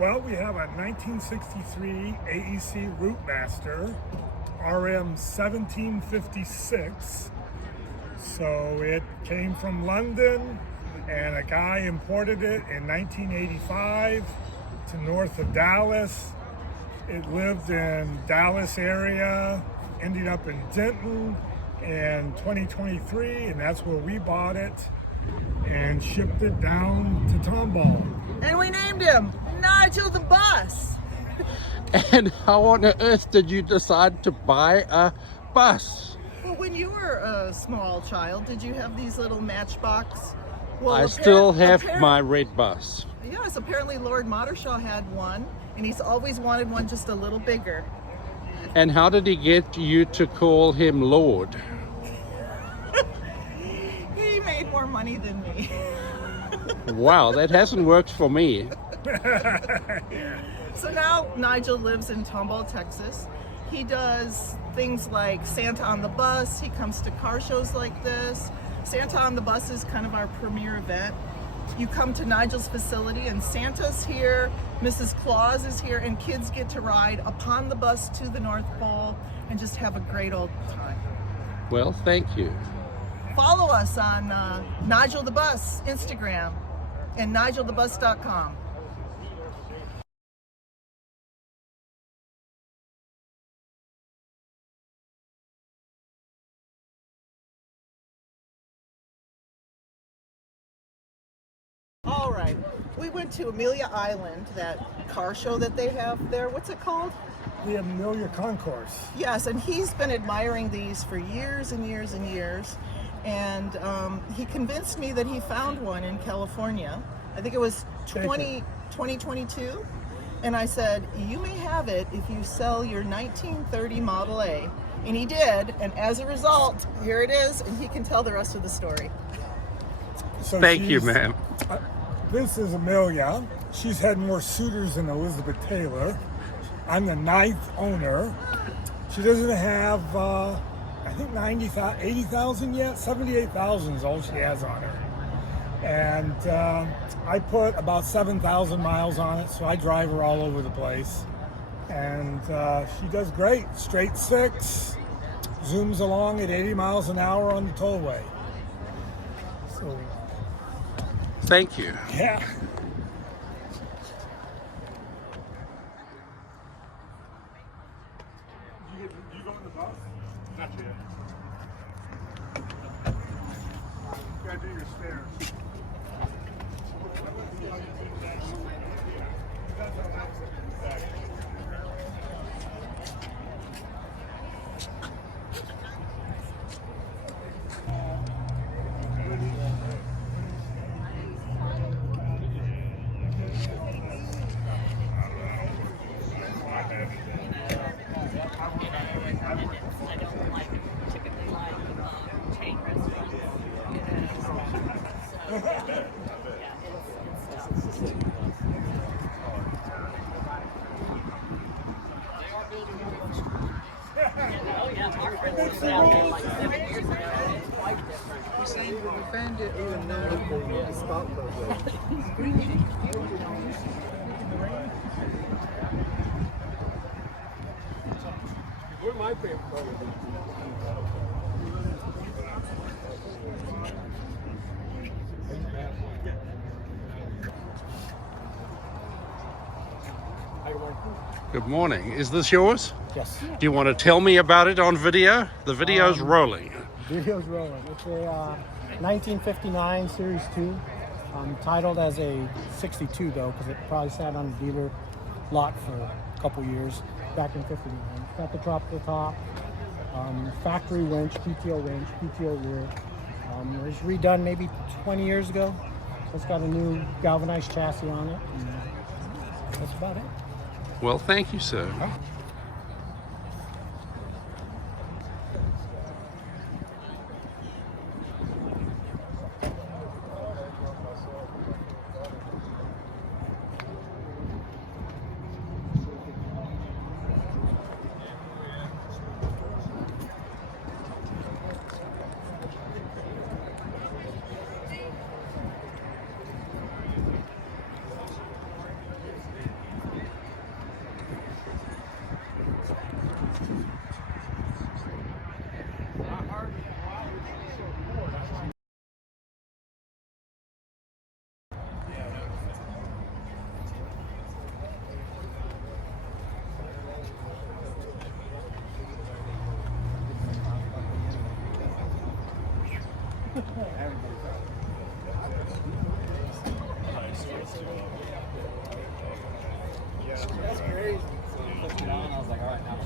Well, we have a 1963 AEC Routemaster RM 1756. So it came from London, and a guy imported it in 1985 to north of Dallas. It lived in Dallas area, ended up in Denton in 2023, and that's where we bought it and shipped it down to Tomball. And we named him Nigel the Bus. And how on earth did you decide to buy a bus? Well, when you were a small child, did you have these little matchbox? Well, I still have my red bus. Yes, apparently Lord Mottershaw had one, and he's always wanted one just a little bigger. And how did he get you to call him Lord? He made more money than me. Wow, that hasn't worked for me. So now Nigel lives in Tomball, Texas. He does things like Santa on the Bus. He comes to car shows like this. Santa on the Bus is kind of our premier event. You come to Nigel's facility and Santa's here, Mrs. Claus is here, and kids get to ride upon the bus to the North Pole and just have a great old time. Well, thank you. Follow us on Nigel the Bus Instagram and nigelthebus.com. All right, we went to Amelia Island, that car show that they have there. What's it called? The Amelia Concourse. Yes, and he's been admiring these for years and years and years. And he convinced me that he found one in California. I think it was 2022. And I said, you may have it if you sell your 1930 Model A. And he did, and as a result, here it is, and he can tell the rest of the story. So Thank you, ma'am. This is Amelia. She's had more suitors than Elizabeth Taylor. I'm the 9th owner. She doesn't have, I think 80,000 yet. 78,000 is all she has on her. And I put about 7,000 miles on it, so I drive her all over the place. And she does great. Straight six, zooms along at 80 miles an hour on the tollway. So, Thank you. yeah. You go in the bus? Not yet. You gotta do your stairs. Good morning. Is this yours? Yes. Do you want to tell me about it on video? The video's rolling. Video's rolling. It's a 1959 Series 2, titled as a 62 though, because it probably sat on the dealer lot for a couple years back in 59. It's got the drop to the top, factory winch, PTO rear. It was redone maybe 20 years ago, so it's got a new galvanized chassis on it. And that's about it. Well, thank you, sir. That's crazy. Flipped it on, I was like, all right, now.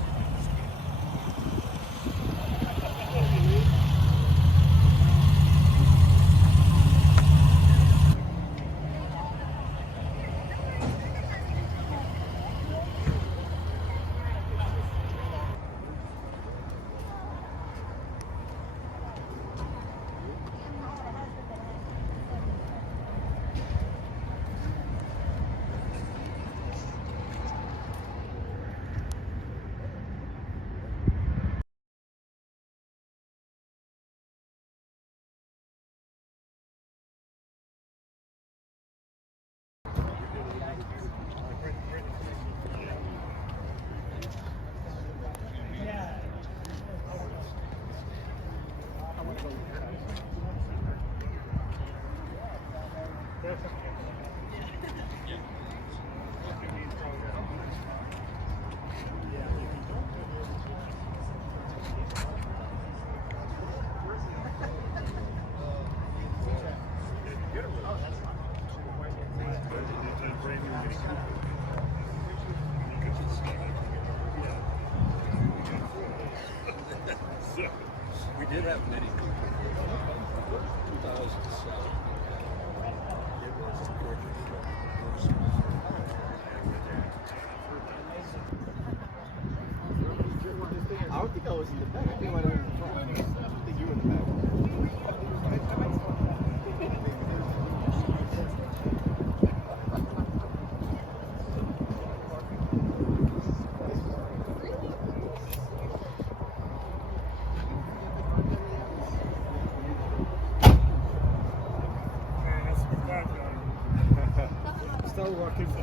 We did have many people. 2007. It was I don't think I was in the back. I think I might have been in the front. I think you were in the back. Man, that's spectacular. Still working for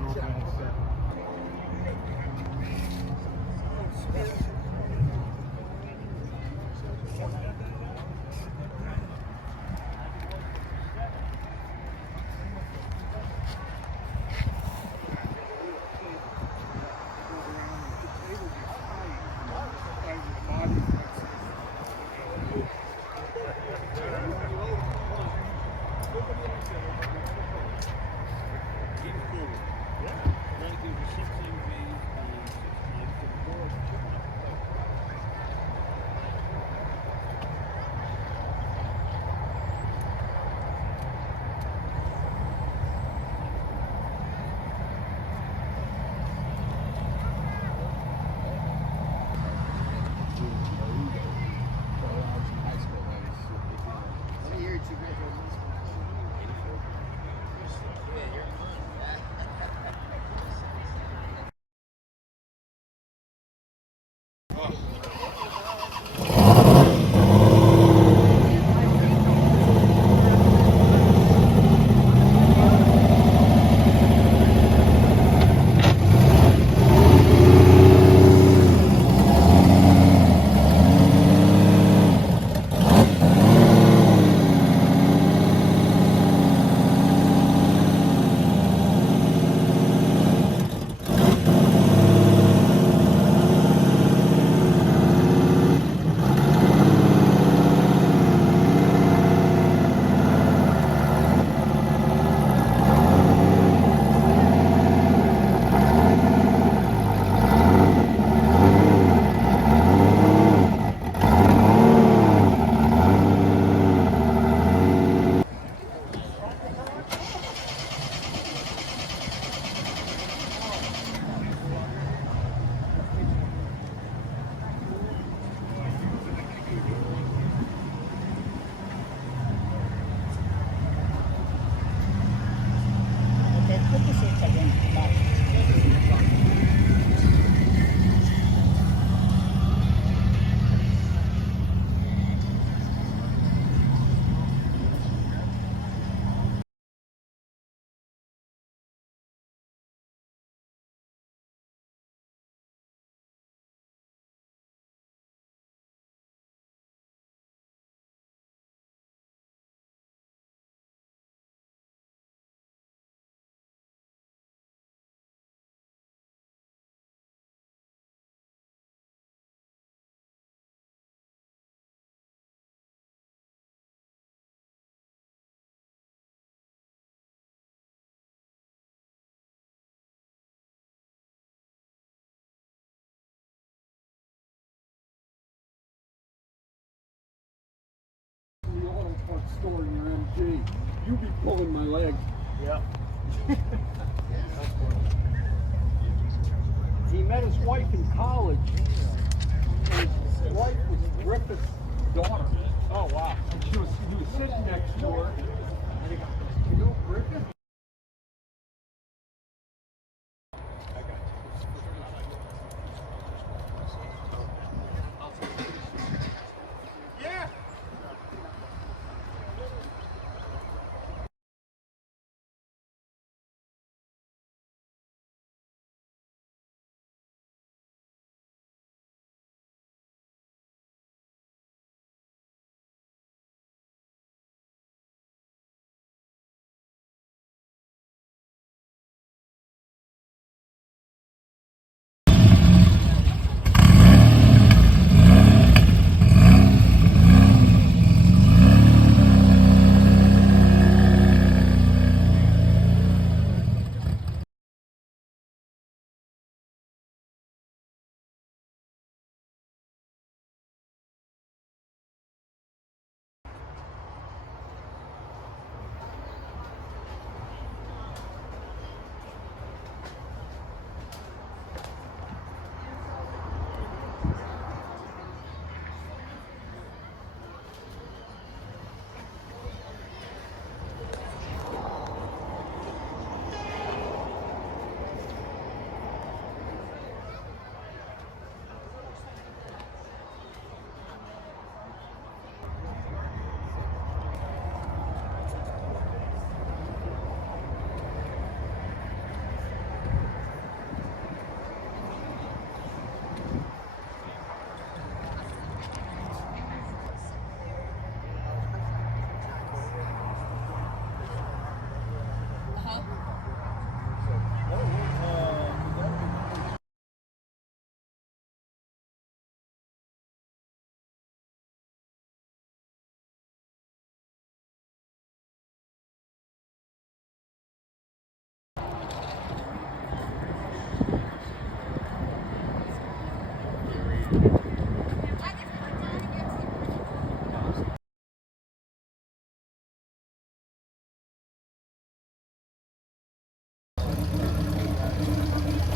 fuck storing your MG. You be pulling my leg. Yeah. He met his wife in college. And his wife was Griffith's daughter. Oh wow. And he was sitting next to her. And he goes, "You know Griffith?"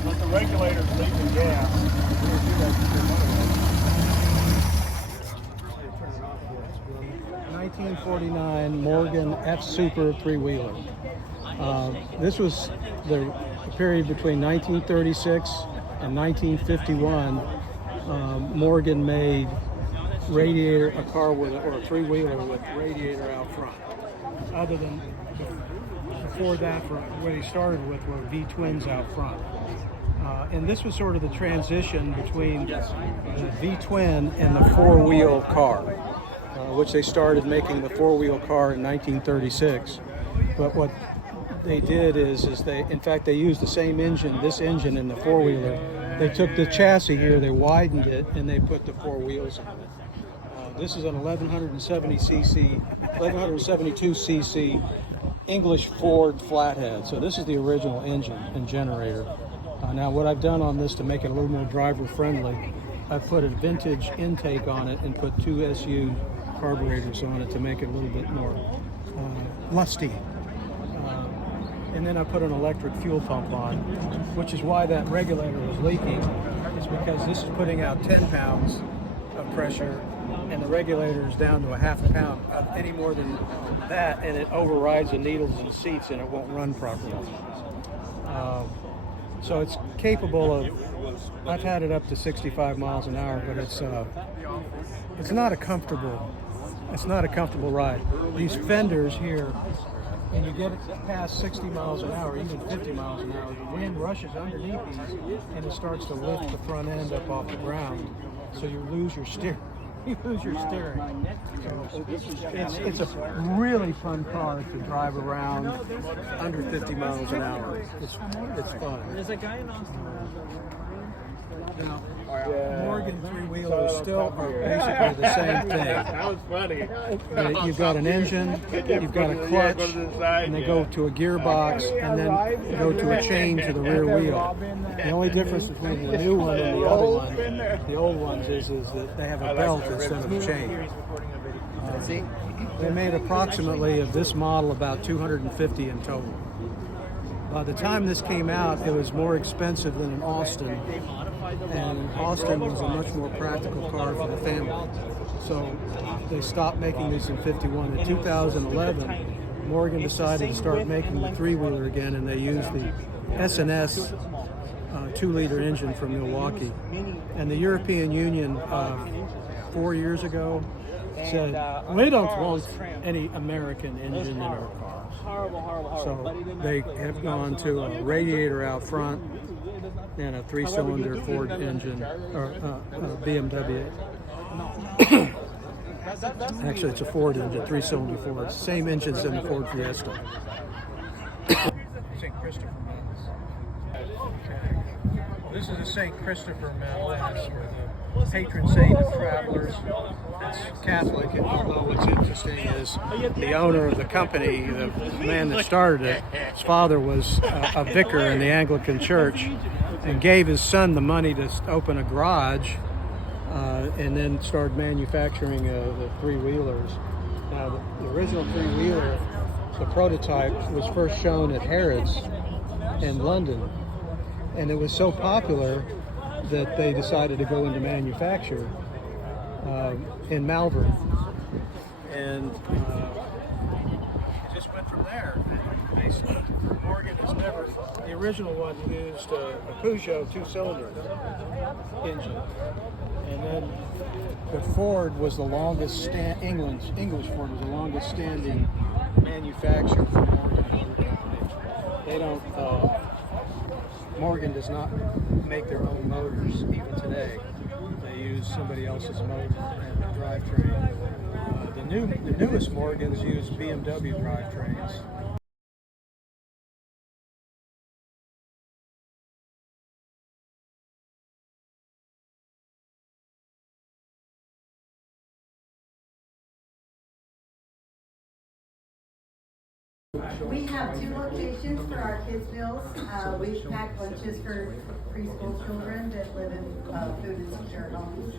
But the regulator's leaking gas. 1949 Morgan F Super three-wheeler. This was the period between 1936 and 1951. Morgan made a car with or a three-wheeler with radiator out front. Other than before that, what he started with were V-twins out front. And this was sort of the transition between the V-twin and the four-wheel car, which they started making the four-wheel car in 1936. But what they did is they used the same engine, this engine in the four-wheeler. They took the chassis here, they widened it, and they put the four wheels on it. This is an 1172 cc English Ford flathead. So this is the original engine and generator. Now what I've done on this to make it a little more driver friendly, I've put a vintage intake on it and put two SU carburetors on it to make it a little bit more lusty. And then I put an electric fuel pump on, which is why that regulator was leaking. It's because this is putting out 10 pounds of pressure and the regulator is down to a half a pound. Any more than that and it overrides the needles and seats and it won't run properly. So it's capable of, I've had it up to 65 miles an hour, but it's not a comfortable ride. These fenders here, and you get it past 60 miles an hour, even 50 miles an hour, the wind rushes underneath these and it starts to lift the front end up off the ground, so you lose your steering. You lose your steering. So it's a really fun car to drive around under 50 miles an hour. It's fun. There's a guy in Austin. Now, Morgan three-wheelers still are basically the same thing. That was funny. You've got an engine, you've got a clutch, and they go to a gearbox, and then go to a chain to the rear wheel. The only difference between the new one and the other one, the old ones, is that they have a belt instead of a chain. They made approximately of this model about 250 in total. By the time this came out, it was more expensive than an Austin, and Austin was a much more practical car for the family. So they stopped making these in 51. In 2011, Morgan decided to start making the three-wheeler again, and they used the S&S 2-liter engine from Milwaukee. And the European Union 4 years ago said, we don't want any American engine in our cars. So they have gone to a radiator out front and a 3-cylinder Ford engine, or BMW. Actually, it's a Ford engine, 3-cylinder Ford. Same engines in the Ford Fiesta. St. Christopher Medals. This is a St. Christopher Medal. It's for the patron saint of travelers. It's Catholic, and although what's interesting is the owner of the company, the man that started it, his father was a vicar in the Anglican Church and gave his son the money to open a garage and then started manufacturing the three-wheelers. Now, the original three-wheeler, the prototype, was first shown at Harrods in London, and it was so popular that they decided to go into manufacture in Malvern, and it just went from there. Basically, Morgan has never. The original one used a Peugeot 2-cylinder engine, and then the Ford was the longest English Ford was the longest standing manufacturer for Morgan. They don't. Morgan does not make their own motors even today. They use somebody else's motor and drivetrain. The newest Morgans use BMW drivetrains. We have 2 locations for our kids' meals. We pack lunches for preschool children that live in food insecure homes.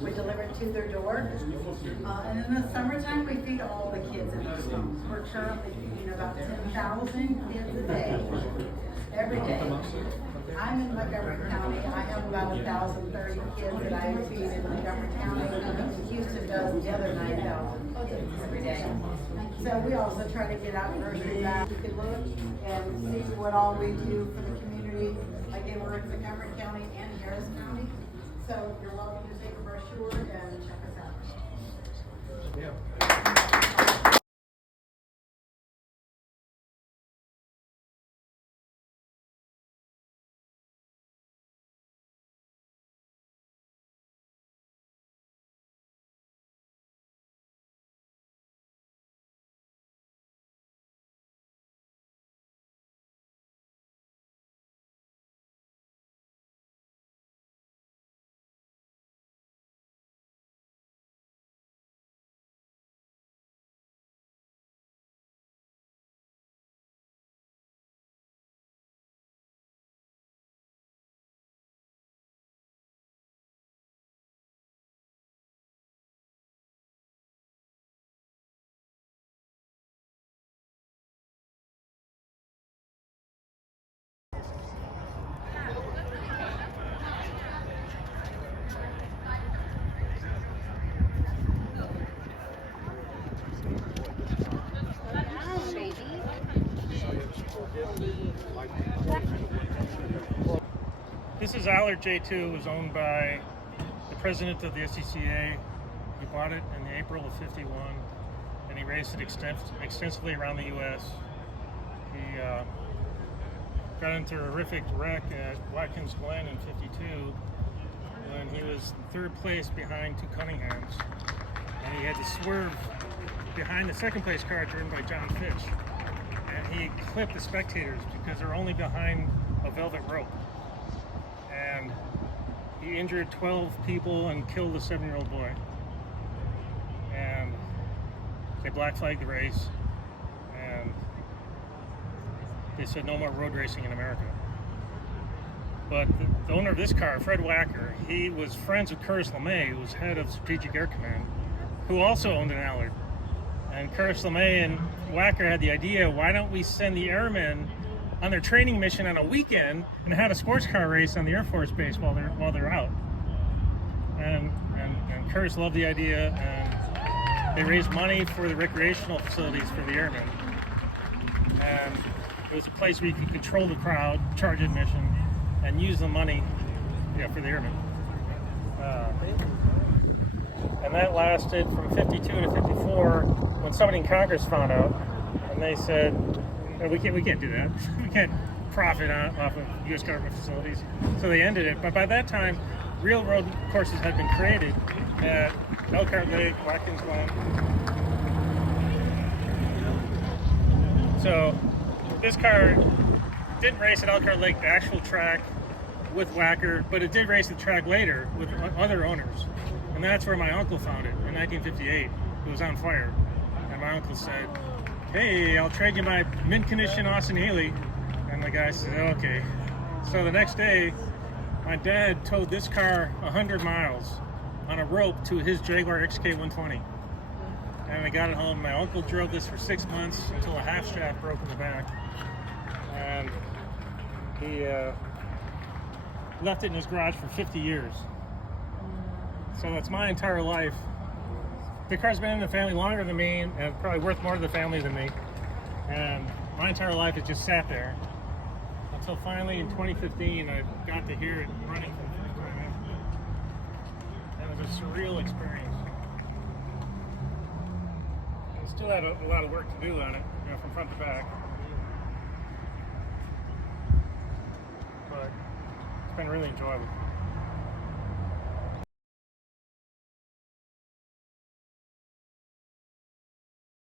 We deliver it to their door. And in the summertime, we feed all the kids in those homes. We're currently feeding about 10,000 kids a day, every day. I'm in Montgomery County. I have about 1,030 kids that I feed in Montgomery County. Houston does the other 9,000 every day. So we also try to get out nursery bags. You can look and see what all we do for the community. Again, we're in Montgomery County and Harris County. So you're welcome to take a brochure and check us out. This is Allard J2. It was owned by the president of the SCCA. He bought it in April of '51, and he raced it extensively around the U.S. He got into a horrific wreck at Watkins Glen in '52 when he was third place behind 2 Cunninghams, and he had to swerve behind the second place car driven by John Fitch, and he clipped the spectators because they're only behind a velvet rope. And he injured 12 people and killed a 7-year-old boy. And they black flagged the race, and they said no more road racing in America. But the owner of this car, Fred Wacker, he was friends with Curtis LeMay, who was head of Strategic Air Command, who also owned an Allard. And And Curtis LeMay and Wacker had the idea, why don't we send the airmen on their training mission on a weekend and have a sports car race on the Air Force Base while they're out. And Curtis loved the idea, and they raised money for the recreational facilities for the airmen. And it was a place where you could control the crowd, charge admission, and use the money, for the airmen. And that lasted from 52 to 54 when somebody in Congress found out, and they said, "No, we can't do that. We can't profit off of U.S. government facilities." So they ended it. But by that time, real road courses had been created at Elkhart Lake, Watkins Glen. So this car didn't race at Elkhart Lake, the actual track with Wacker, but it did race the track later with other owners. And that's where my uncle found it in 1958. It was on fire. And my uncle said, "Hey, I'll trade you my mint condition Austin Haley." And the guy said, "Okay." So the next day, my dad towed this car 100 miles on a rope to his Jaguar XK120. And I got it home. My uncle drove this for 6 months until a half shaft broke in the back. And he left it in his garage for 50 years. So that's my entire life. The car's been in the family longer than me, and probably worth more to the family than me. And my entire life it just sat there until finally in 2015 I got to hear it running for the first time ever. It was a surreal experience. I still had a lot of work to do on it, from front to back. But it's been really enjoyable.